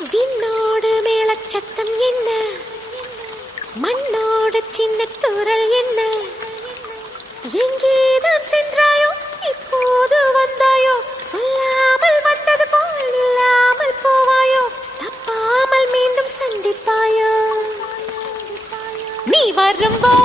விண்ணோடு மேளச்சத்தம் என்ன, மண்ணோடு சின்ன தூரல் என்ன, எங்கேதான் சென்றாயோ இப்போது வந்தாயோ, சொல்லாமல் வந்தது போல் இல்லாமல் போவாயோ, தப்பாமல் மீண்டும் சந்திப்பாயோ, நீ வரும்போ